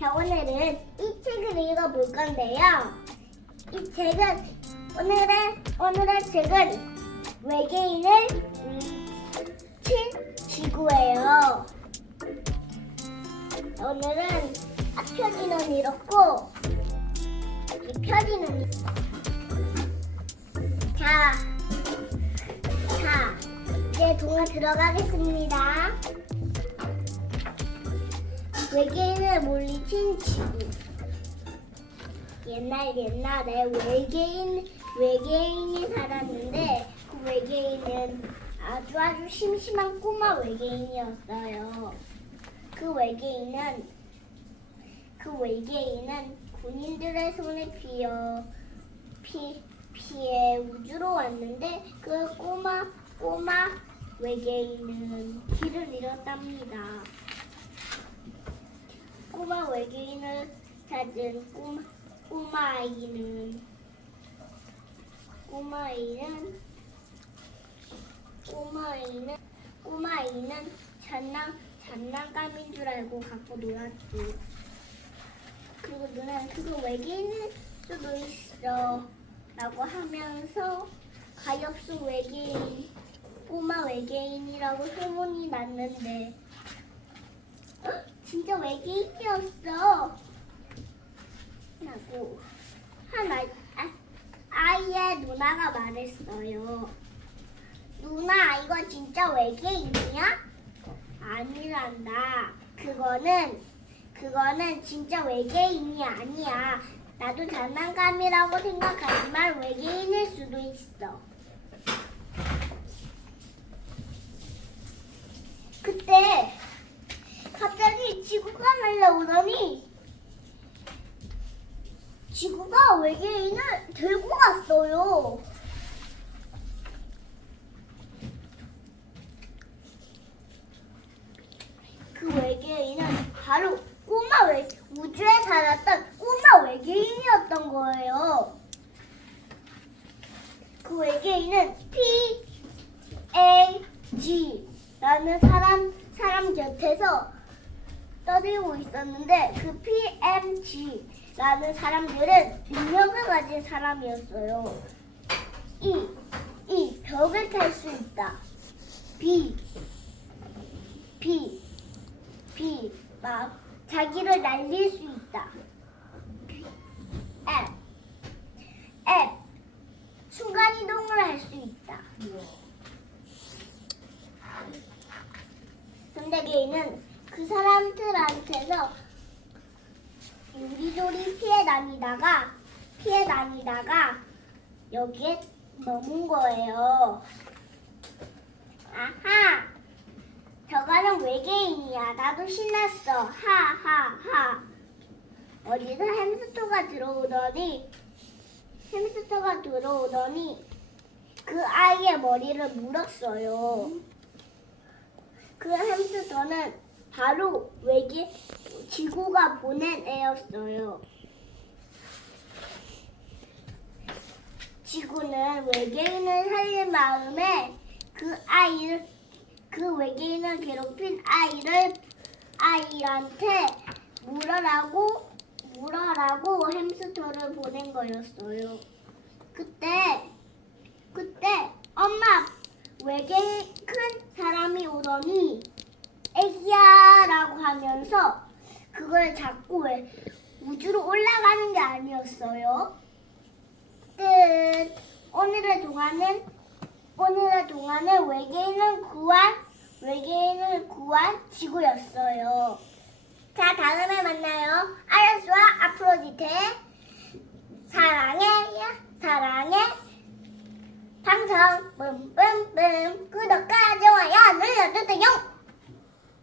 자, 오늘은 이 책을 읽어볼 건데요. 이 책은, 오늘의, 오늘의 책은 외계인을 친 지구예요. 오늘은 앞편이는 이렇고, 뒤편이는 자, 자, 이제 동화 들어가겠습니다. 외계인을 물리친 지구. 옛날 옛날에 외계인 외계인이 살았는데 그 외계인은 아주 아주 심심한 꼬마 외계인이었어요. 그 외계인은 그 외계인은 군인들의 손에 피어 피 피해 우주로 왔는데 그 꼬마 꼬마 외계인은 길을 잃었답니다. 외계인을 찾은 꼬마, 꼬마 아이는 꼬마 아이는 꼬마 아이는 꼬마 아이는 장난 장난감인 줄 알고 갖고 놀았지. 그리고 누나 그거 외계인일 수도 있어 라고 하면서 가엾은 외계인 꼬마 외계인이라고 소문이 났는데 헉, 진짜 외계인이었어? 라고 한 아이, 아, 아이의 누나가 말했어요. 누나 이거 진짜 외계인이야? 아니란다. 그거는 그거는 진짜 외계인이 아니야. 나도 장난감이라고 생각하지만 외계인일 수도 있어. 그때 지구가 날라오더니 지구가 외계인을 들고 갔어요. 그 외계인은 바로 꼬마 외 우주에 살았던 꼬마 외계인이었던 거예요. 그 외계인은 P A G라는 사람 사람 곁에서 떠들고 있었는데 그 PMG라는 사람들은 능력을 가진 사람이었어요. E, E 벽을 탈 수 있다. B, B, B 막 자기를 날릴 수 있다. F, F 순간 이동을 할 수 있다. 근데 걔는 그 사람들한테서 요리조리 피해 다니다가 피해 다니다가 여기에 넘은 거예요. 아하, 저거는 외계인이야. 나도 신났어. 하하하. 어디서 햄스터가 들어오더니 햄스터가 들어오더니 그 아이의 머리를 물었어요. 그 햄스터는 바로 외계 지구가 보낸 애였어요. 지구는 외계인을 살릴 마음에 그 아이를 그 외계인을 괴롭힌 아이를 아이한테 물어라고 물어라고 햄스터를 보낸 거였어요. 그때 그때 엄마 외계인 큰 사람이 오더니 애기야라고 하면서 그걸 잡고 왜 우주로 올라가는 게 아니었어요. 끝. 오늘의 동화는 오늘의 동화는 외계인을 구한 외계인을 구한 지구였어요. 자 다음에 만나요. 아레스와 아프로디테 사랑해 사랑해 방송 뿜뿜뿜 구독과 좋아요 눌러주세요.